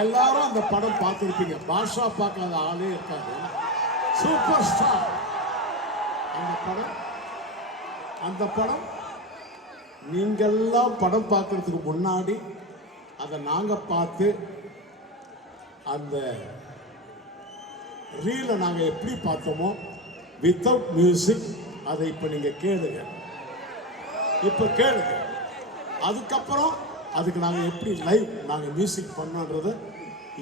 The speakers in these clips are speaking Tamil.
எல்லாரும் அந்த படம் பார்த்துருப்பீங்க. பாஷா பார்க்காத ஆளே இருக்காது. Super star. அந்த படம் நீங்கெல்லாம் படம் பார்க்கறதுக்கு முன்னாடி அதை நாங்க பார்த்து அந்த ரீலை நாங்க எப்படி பார்த்தோமோ வித்தவுட் மியூசிக் அதை இப்ப நீங்க கேளுங்க. அதுக்கப்புறம் அதுக்கு நாங்க எப்படி லைவ் நாங்க மியூசிக் பண்ணோன்றத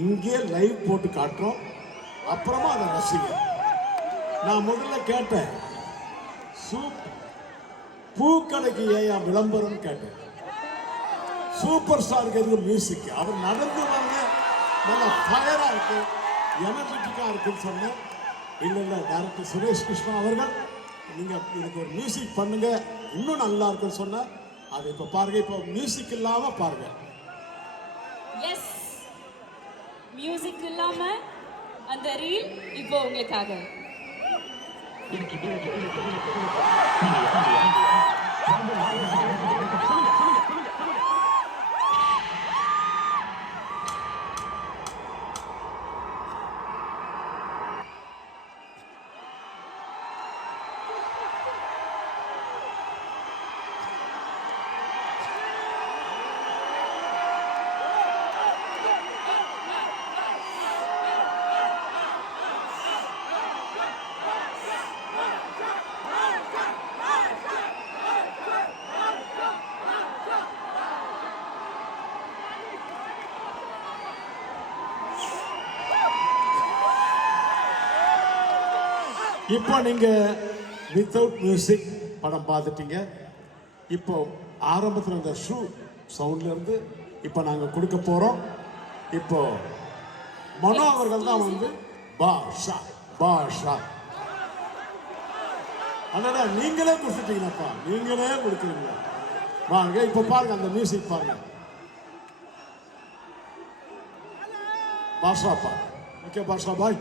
இங்கே லைவ் போட்டு காட்டுறோம். அப்புறமா அதை ரசிங்க. நான் முதல்ல கேட்டேன், பூக்கடைக்கு ஏன் விளம்பரம் கேட்டேன். சூப்பர் ஸ்டாருக்கு எதுக்கு மியூசிக்? அவர் நடந்து வரல, நல்ல ஃபயரா இருக்கு, எனர்ஜெட்டிக்கா இருக்குன்னு சொன்னேன். இல்ல டைரக்டர் சுரேஷ் கிருஷ்ணா அவர்கள் நீங்க இதுக்கு ஒரு மியூசிக் பண்ணுங்க, இன்னும் நல்லா இருக்குன்னு சொன்ன. அது இப்ப பாருங்க, இப்ப மியூசிக் இல்லாம பாருங்க. எஸ், மியூசிக் இல்லாம அந்த ரீல் இப்போ உங்களுக்காக. இப்போ நீங்க வித்தவுட் மியூசிக் படம் பார்த்துட்டீங்க. இப்போ ஆரம்பத்தில் அந்த ஷூ சவுண்ட்ல இருந்து இப்போ நாங்க கொடுக்க போறோம். இப்போ மனோ அவர்கள் தான் வந்து பாஷா பாஷா. அதனால நீங்களே கொடுத்துட்டீங்களாப்பா, நீங்களே கொடுக்குறீங்களா? வாங்க இப்போ பாருங்க, அந்த மியூசிக் பாருங்க. பாஷா பா. ஓகே பாஷா பாய்.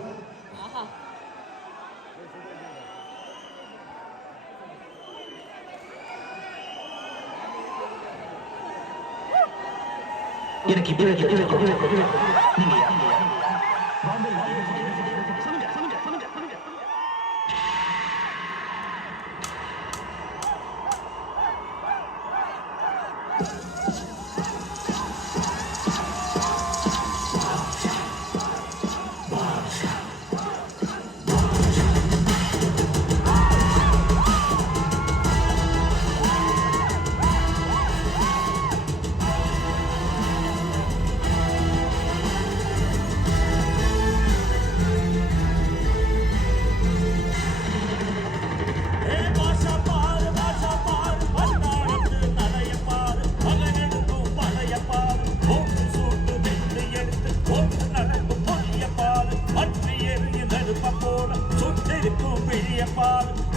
எனக்கு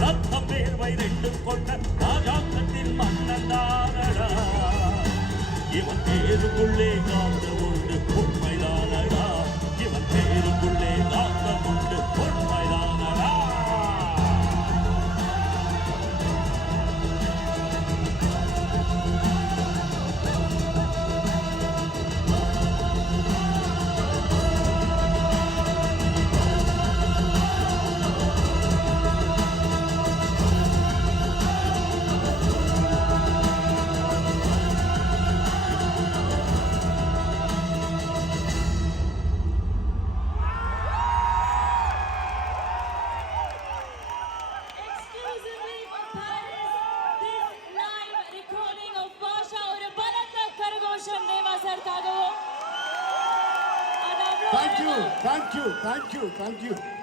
ரத்தம் வேர்வை ரெண்டும் கொண்ட ராஜாக்கத்தின் மன்னனாரடா, இவன் பேருக்குள்ளே காந்த உண்டு உண்மைதானடா, இவன் பேருக்குள்ளே காந்த உண்டு உண்மைதானடா. Thank you, thank you, thank you, thank you.